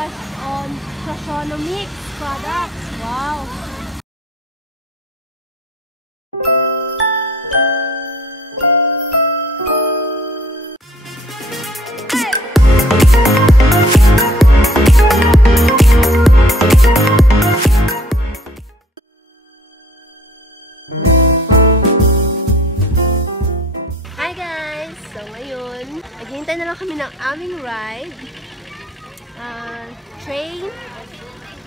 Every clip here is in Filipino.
crush on Socionomics products. Wow! Hi guys! So ngayon, naghihintay na lang kami ng aming ride. Train.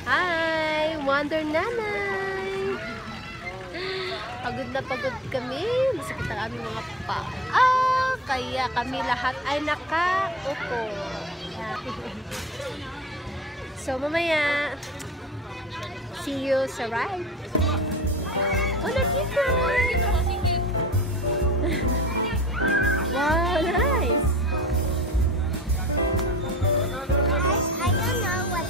Hi! Wonder Nanay! Pagod na pagod kami. Masakit ang aming mga paa. Kaya kami lahat ay nakaupo. So mamaya, see you sa ride. Oh, nakita! Wow, nice! Guys, I don't know what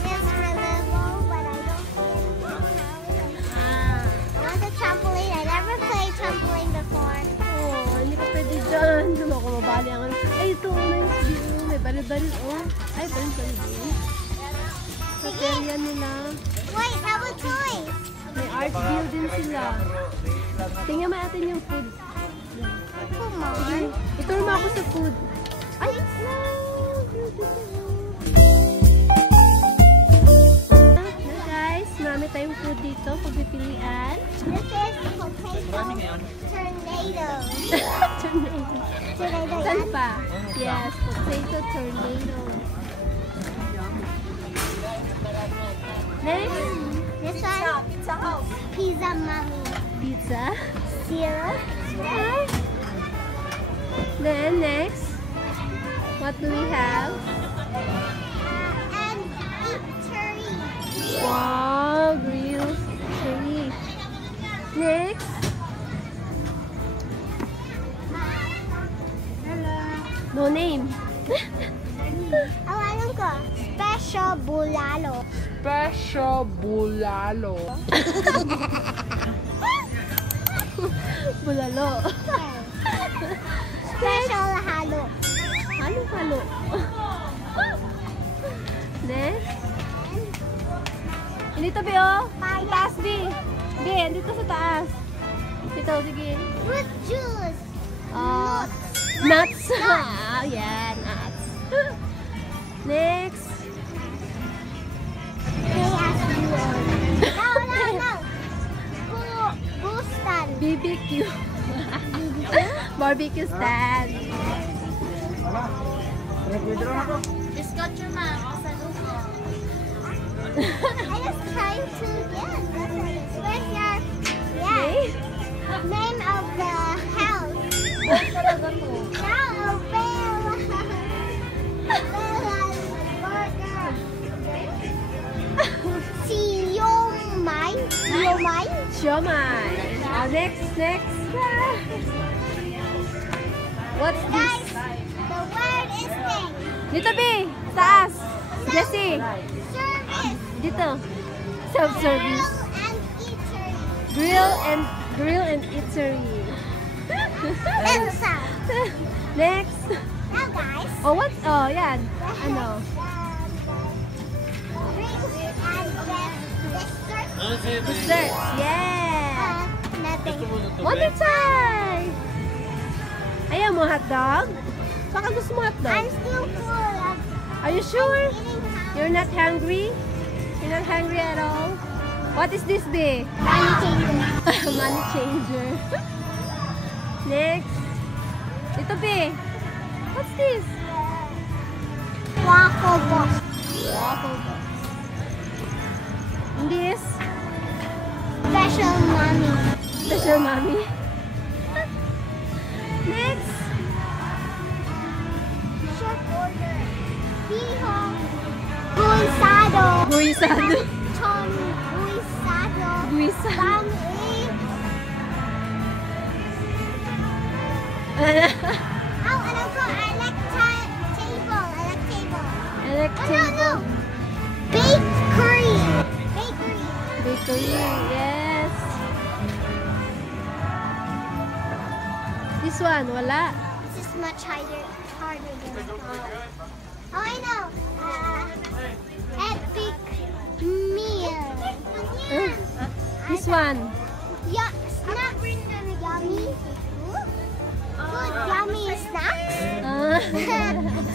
this is for level, but I don't know how. I want a trampoline. I never played trampoline before. Oh, hindi pa pwede dyan. Doon ako mabali ang... Ay, ito, nice view. May baril-baril, oh. Ay, baril-baril view. Material nila. Wait, how about toys? May art view din sila. Tingnan mo natin yung food. Come on. Sige, ituro mo ako sa food. Ay, guys, marami tayong food dito. Pagpipilian. This is potato tornado. Tornado. Saan pa? Yes, potato tornado. Next. This one, Pizza House. Pizza Mommy. Pizza. Syrup. Hi. Then next, what do we have? And eatery. Wow, grilled cherry. Next. No name. Oh, alam ko. Special bulalo. Special bulalo. Bulalo. Special halo. Halo-halo. Next. Dito, Bi, oh. Sa taas, Bi. Bi, dito sa taas. Dito, sige. Fruit juice. Nuts. Ah, yeah, nuts. Next. No. Bustan. BBQ. Barbecue stand. Discount your mom. I was trying to get. Where's your name of the house? No, Bella. Bella's burger. Siomai. Siomai. Next. What's this? Guys, the word is thing. Dito, Bi. Taas. Jessie. Service. Dito. Self-service. Grill and eatery. Grill and eatery. Elsa. Next. Now guys. Oh, what? Oh, yan. Ano? Drinks and desserts. Dessert. Yeah. Nothing. One more time. Ayaw mo hotdog? Baka gusto mo hotdog? I'm still full. Are you sure? Eating half. You're not hungry? You're not hungry at all? What is this, Bi? Money changer. Money changer. Next. Ito, Bi. What's this? Waffle box. Waffle box. And this? Special mommy. Special mommy. Next. Chef order. Piho. Guisado. Guisado. Chon guisado. Guisado. Bang-i. Oh, alam ko. I like table. I like Oh, table. no. Bakery. Bakery, yes. This one, wala. This is much harder than oh, I know. Epic meal. This one. Yeah, snacks. Yummy. Food, yummy snacks.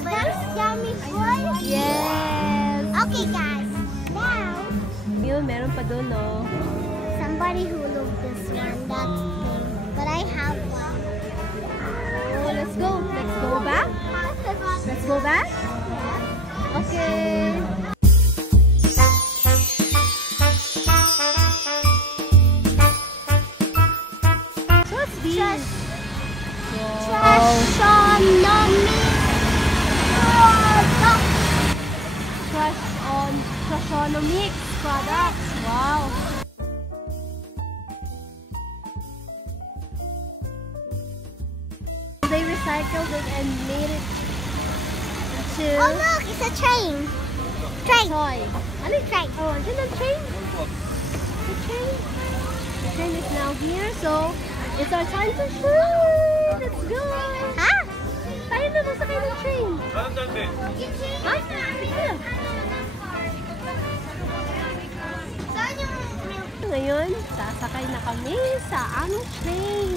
Snacks, yummy food. Yes. Okay, guys. Now, Yun, meron pa doon, no? somebody who looked this one, that thing. But I have one. Oh, let's go. Let's go back. Let's go back. Okay. So what's this? Trashonomics products. Wow. They recycled it and made it into Oh look, it's a train. Train. toy. Ano train? Oh, dyan ang train. The train. The train is now here, so it's our time to shoot. Let's go. Ha? Tayo na masakay ng train. Ha? Sige. Saan yung Ngayon, sasakay na kami sa aming train.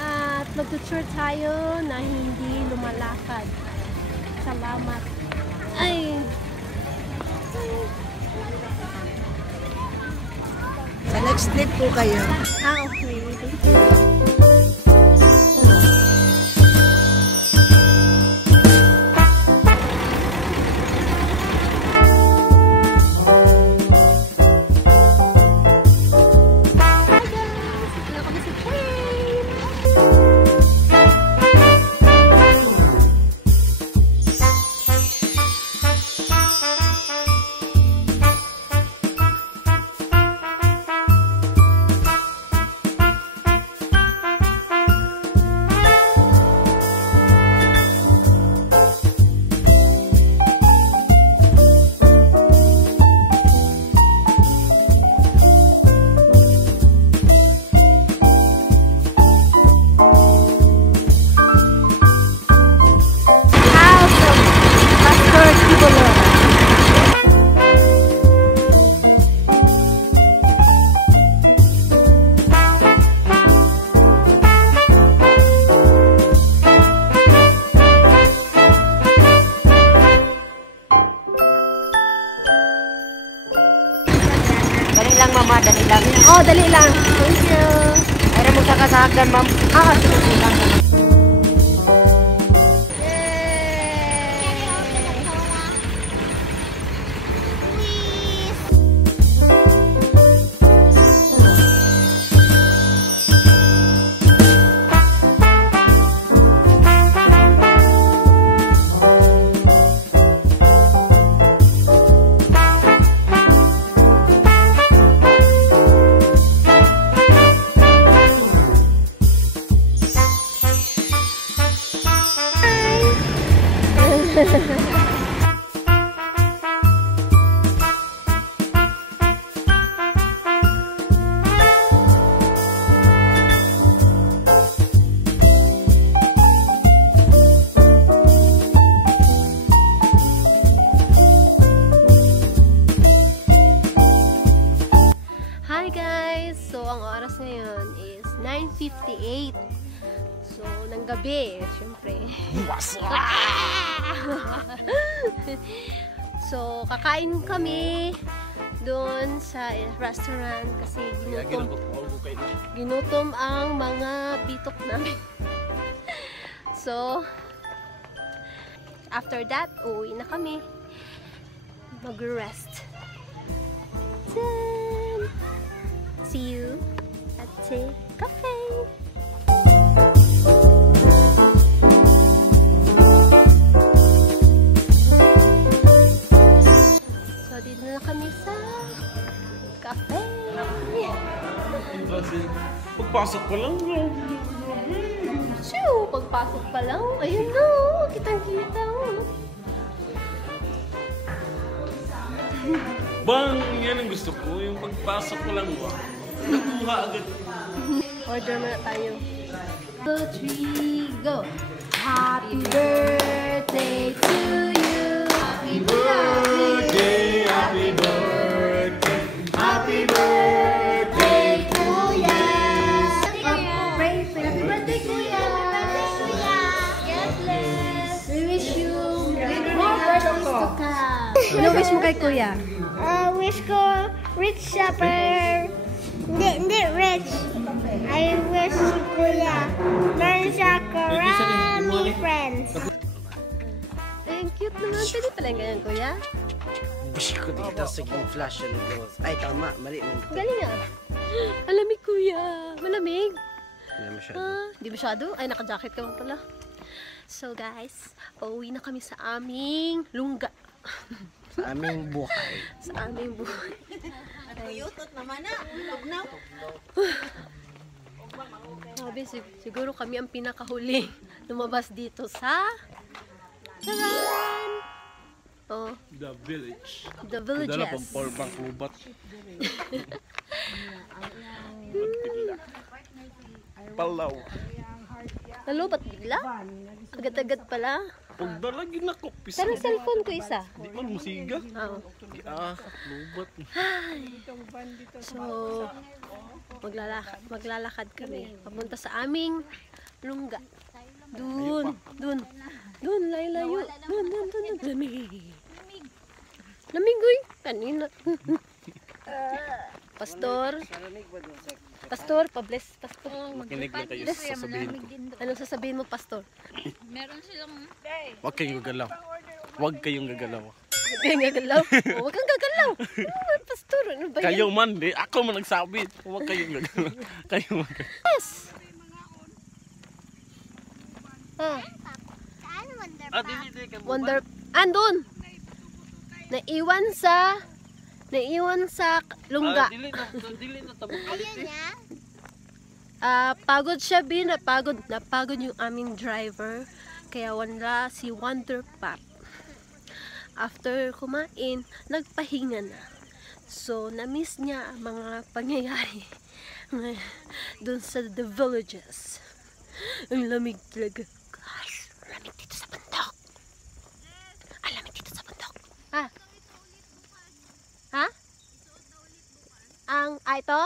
At mag-tour tayo na hindi lumalakad. Salamat. Ay! Sa next trip po kayo. Okay. Thank you. Hi guys! Ito na kami sa train! Dali lang, mama. Dali lang. Oh, dali lang. Thank you. Ay, mo sa kasagdan, ma'am. Ah, sige. Dali lang. Hi guys! So, ang oras ngayon is 9:58. So, ng gabi, syempre. So, kakain kami doon sa restaurant kasi ginutom ang mga bitok namin. So, after that, uwi na kami. Mag-rest. See you at the cafe. So, dito na kami sa cafe. Pagpasok pa lang, Shoo! Pagpasok pa lang, ayun na, kitang-kita. Bang, yan ang gusto ko. Yung pagpasok ko lang, nakuha agad. Order muna tayo. 2, 3, go! Happy birthday to you! Happy birthday! Happy birthday! Happy birthday! Kuya! Pray for happy birthday, Kuya! God bless! We wish you more birthdays to come! Ano wish mo kay Kuya? Wish ko rich shopper. Hindi rich. I wish Kuya meron siya karami friends. Ay, ang cute naman. Pwede pala yung ganyan, Kuya. Wish ko dito saging flash and goes. Ay, tama. Mali man. Galing ah. Malamig, Kuya. Malamig. Hindi masyado. Di masyado? Ay, naka-jacket ka mo pala. So, guys, pauwi na kami sa aming lungga. Sa aming buhay. Sa aming buhay. Yutot naman na. Tugnaw. Sabi, siguro kami ang pinakahuli lumabas dito sa Taran! Oh, The village. the Dala villages. pang power bank lubat. Palaw. Nalubat bigla? Agad-agad pala. Pag dalagin na kopis. Sarang cellphone ko isa. Di man musiga. Oo. Lubat. So, maglalakad kami. Papunta sa aming lungga. Dun, layo. Dun. Lamig. Lamig, uy. Kanina. Pastor, pa-bless, Pastor. Makinig lang kayo sa sasabihin ko. Anong sasabihin mo, Pastor? Huwag kayong gagalaw. Huwag kayong gagalaw. Huwag kang gagalaw. Huwag kang gagalaw. Pastor, ano ba yan? Kayo man, di. Ako man nagsabi. Huwag kayong gagalaw. Kayo man. Yes! Wonder... Andun! Naiwan sa lungga. Dili na tabong Ayun niya. Pagod siya, napagod yung aming driver. Kaya wala si Wonder Pop. After kumain, nagpahinga na. So, na-miss niya ang mga pangyayari doon sa the villages. Ang lamig talaga. Guys, lamig dito sa bundok. Ang lamig dito sa bundok. Ha? Ito?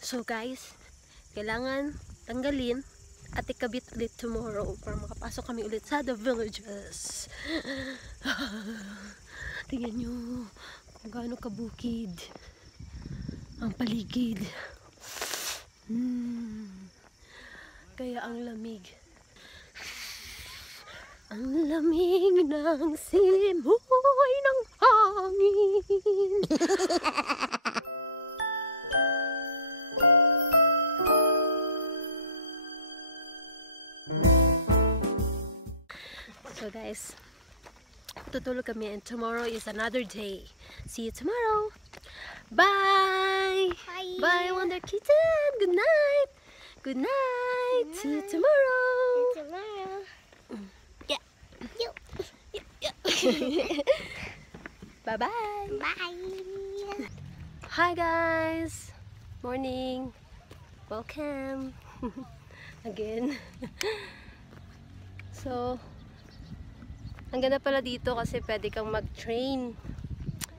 So guys, kailangan tanggalin at ikabit ulit tomorrow para makapasok kami ulit sa the villages. Tingnan nyo kung gaano kabukid ang paligid. Kaya ang lamig. Ang lamig ng simoy ng hangin. So guys, tutulog kami and tomorrow is another day. See you tomorrow. Bye! Bye! Bye, Wonder Kitten! Good night! Good night! See you tomorrow! Tomorrow. Bye-bye! Bye. Hi guys! Morning! Welcome! Again. So, ang ganda pala dito kasi pwede kang mag-train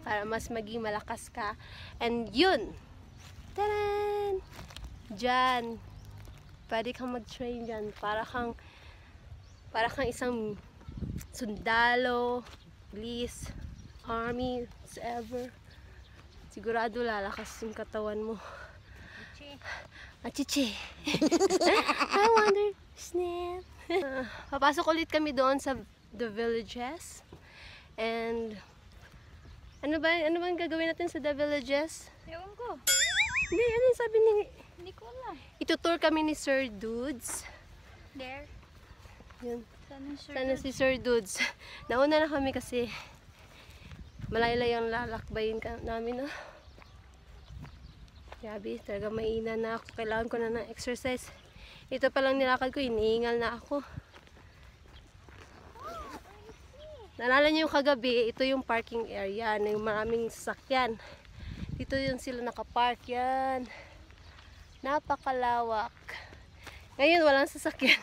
para mas maging malakas ka. And yun! Taran! Diyan! Pwede kang mag-train dyan. Para kang isang sundalo, police, army, whatever. Sigurado lalakas yung katawan mo. Achiche. I wonder, snap. Papasok ulit kami doon sa the villages. And ano ba gagawin natin sa the villages? Ewan ko. Hindi, ano yung sabi ni... Hindi ko alam. Itutour kami ni Sir Dudes. There. Yun. Sir? Sana si Sir Dudes. Nauna na kami kasi malayo yung lalakbayin namin. Grabe, talaga maina na ako. Kailangan ko na ng exercise. Ito palang nilakad ko, iniingal na ako. Naalala niyo yung kagabi, ito yung parking area na yung maraming sasakyan. Dito yun sila nakapark yan. Napakalawak. Ngayon walang sasakyan.